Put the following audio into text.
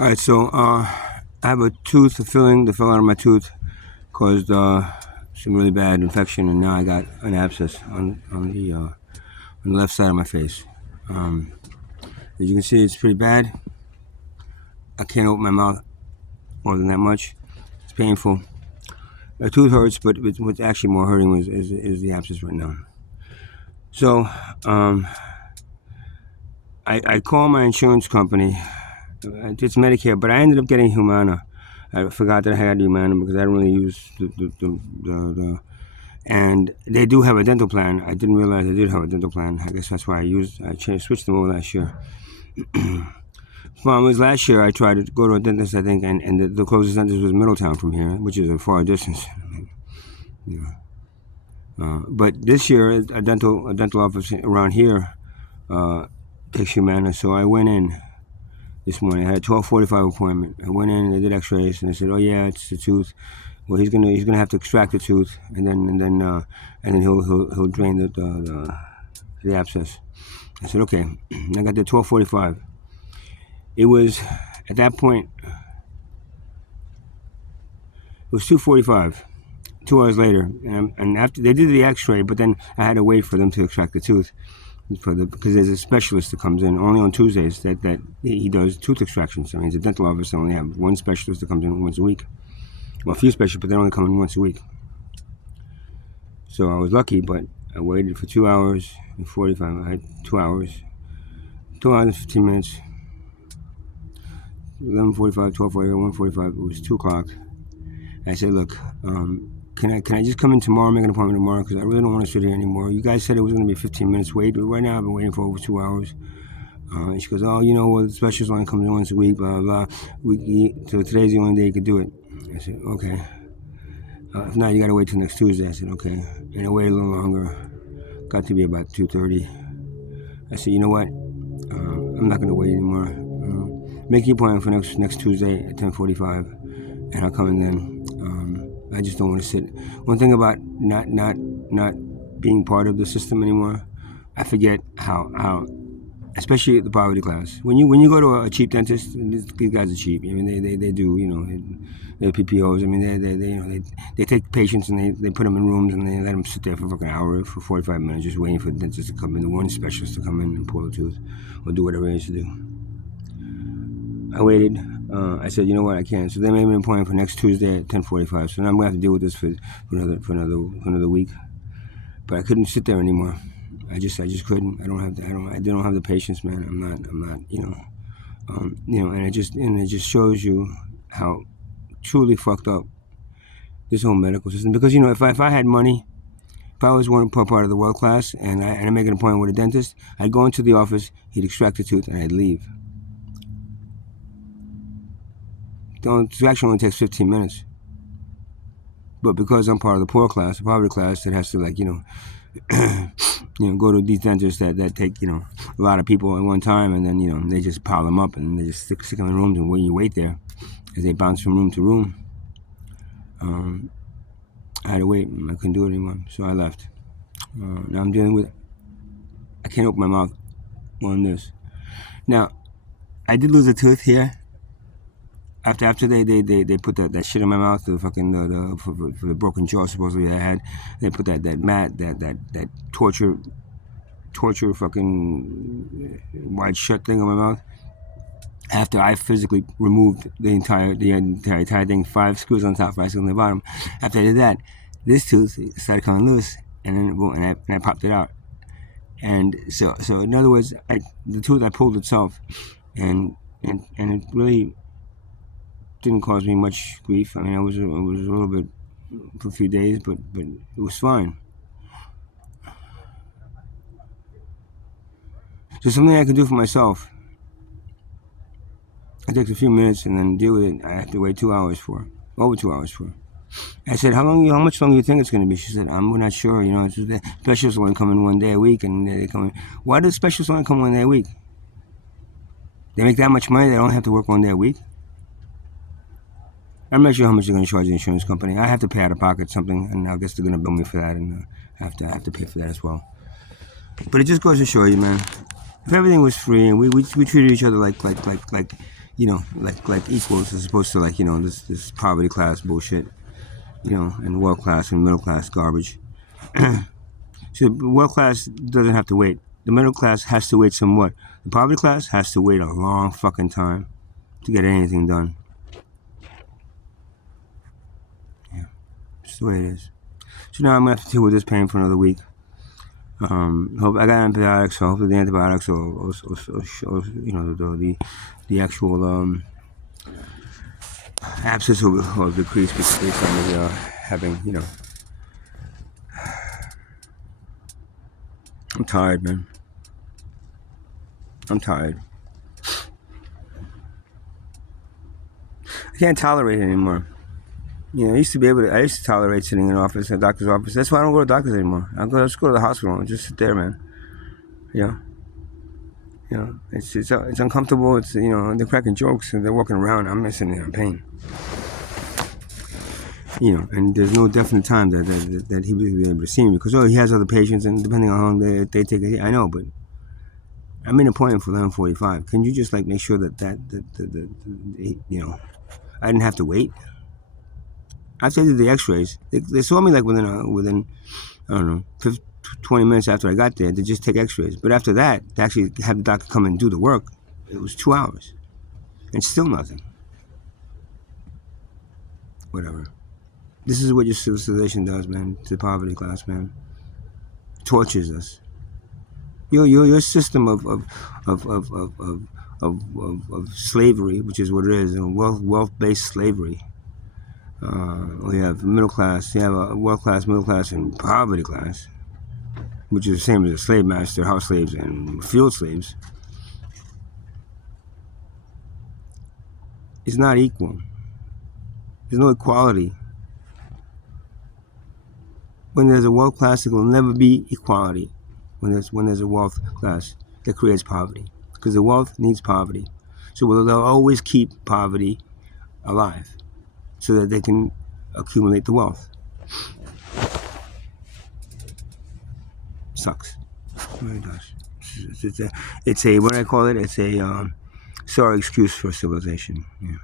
All right, so I have a tooth, a filling that fell out of my tooth, caused some really bad infection, and now I got an abscess on the left side of my face. As you can see, it's pretty bad. I can't open my mouth more than that much. It's painful. The tooth hurts, but what's actually more hurting is the abscess right now. So I called my insurance company. It's Medicare, but I ended up getting Humana. I forgot that I had Humana because I don't really use the and they do have a dental plan. I didn't realize they did have a dental plan. I guess that's why I switched them over last year. Well, it was last year I tried to go to a dentist, I think, and the closest dentist was Middletown from here, which is a far distance. But this year, a dental office around here takes Humana, so I went in this morning. I had a 12:45 appointment. I went in and they did X-rays, and they said, "Oh yeah, it's the tooth. Well, he's gonna have to extract the tooth, and then he'll drain the abscess." I said, "Okay." I got there 12:45. It was at that point. It was 2:45. 2 hours later, and after they did the X-ray, but then I had to wait for them to extract the tooth. Because there's a specialist that comes in only on Tuesdays that he does tooth extractions. I mean, it's a dental office. They only have one specialist that comes in once a week. Well, a few specialists, but they only come in once a week. So I was lucky, but I waited for 2 hours and 45. I had 2 hours, 2 hours and 15 minutes. 11:45, 12:45, 1:45. It was 2 o'clock. I said, "Look, can I just come in tomorrow, make an appointment tomorrow, because I really don't want to sit here anymore. You guys said it was going to be a 15 minutes wait, but right now I've been waiting for over 2 hours." And she goes, "Oh, well, the specialist only comes in once a week, blah, blah, blah. So today's the only day you could do it." I said, "Okay. If not, you got to wait till next Tuesday." I said, "Okay." And I waited a little longer. Got to be about 2:30. I said, "You know what? I'm not going to wait anymore. Make your appointment for next Tuesday at 10:45, and I'll come in then. I just don't want to sit." One thing about not being part of the system anymore, I forget how especially the poverty class. When you go to a cheap dentist, and these guys are cheap. I mean, they do, they're PPOs. I mean, they take patients and they put them in rooms and they let them sit there for like an hour, for 45 minutes, just waiting for the dentist to come in, the one specialist to come in and pull the tooth or do whatever he needs to do. I waited. I said, "You know what? I can't." So they made me an appointment for next Tuesday at 10:45. So now I'm gonna have to deal with this for another week. But I couldn't sit there anymore. I just couldn't. I don't have the patience, man. I'm not. And it just shows you how truly fucked up this whole medical system. Because if I had money, if I was one part of the world class, and I make an appointment with a dentist, I'd go into the office, he'd extract the tooth, and I'd leave. The extraction only takes 15 minutes. But because I'm part of the poor class, the poverty class, that has to go to these dentists that take a lot of people at one time, and then they just pile them up and they just stick them in rooms, and when you wait there, as they bounce from room to room, I had to wait. I couldn't do it anymore, so I left. Now I'm dealing with. I can't open my mouth on this. Now, I did lose a tooth here. After they put that shit in my mouth, for the broken jaw supposedly I had, they put that mat, that torture fucking wide shut thing on my mouth. After I physically removed the entire thing, 5 screws on top, 5 screws on the bottom. After I did that, this tooth started coming loose, and I popped it out. And so in other words, the tooth I pulled itself, and it really didn't cause me much grief. I mean, I was a little bit for a few days, but it was fine. So something I can do for myself. It takes a few minutes, and then deal with it. I have to wait 2 hours for, over 2 hours for. I said, how much longer do you think it's going to be? She said, we're not sure. The specialists only come in 1 day a week, and they come in. Why do specialists only come 1 day a week? They make that much money, they don't have to work 1 day a week? I'm not sure how much they're going to charge the insurance company. I have to pay out of pocket something, and I guess they're going to bill me for that, and I have to pay for that as well. But it just goes to show you, man, if everything was free and we treated each other like like equals as opposed to this poverty class bullshit, and world class and middle class garbage. So the world class doesn't have to wait. The middle class has to wait somewhat. The poverty class has to wait a long fucking time to get anything done. Yeah, it's the way it is. So now I'm gonna have to deal with this pain for another week. Hope I got antibiotics, so hopefully the antibiotics will the actual abscess will decrease based on the having I'm tired, man. I'm tired. I can't tolerate it anymore. I used to tolerate sitting in a doctor's office. That's why I don't go to doctors anymore. I just go to the hospital and just sit there, man. It's uncomfortable. It's they're cracking jokes and they're walking around. I'm sitting there in pain. And there's no definite time that he will be able to see me because he has other patients and depending on how long they take it. I know, but I made an appointment for 11:45. Can you just make sure that I didn't have to wait? After they did the X-rays, they saw me within I don't know 20 minutes after I got there. They just take X-rays, but after that, to actually have the doctor come and do the work, it was 2 hours, and still nothing. Whatever. This is what your civilization does, man. To the poverty class, man. Tortures us. Your system of slavery, which is what it is, wealth-based slavery. We have middle class. You have a world class, middle class, and poverty class, which is the same as a slave master, house slaves, and field slaves. It's not equal. There's no equality. When there's a wealth class, there will never be equality. When there's a wealth class that creates poverty, because the wealth needs poverty, so they'll always keep poverty alive, so that they can accumulate the wealth. Sucks. It really does. It's a what do I call it? It's a sorry excuse for civilization. Yeah.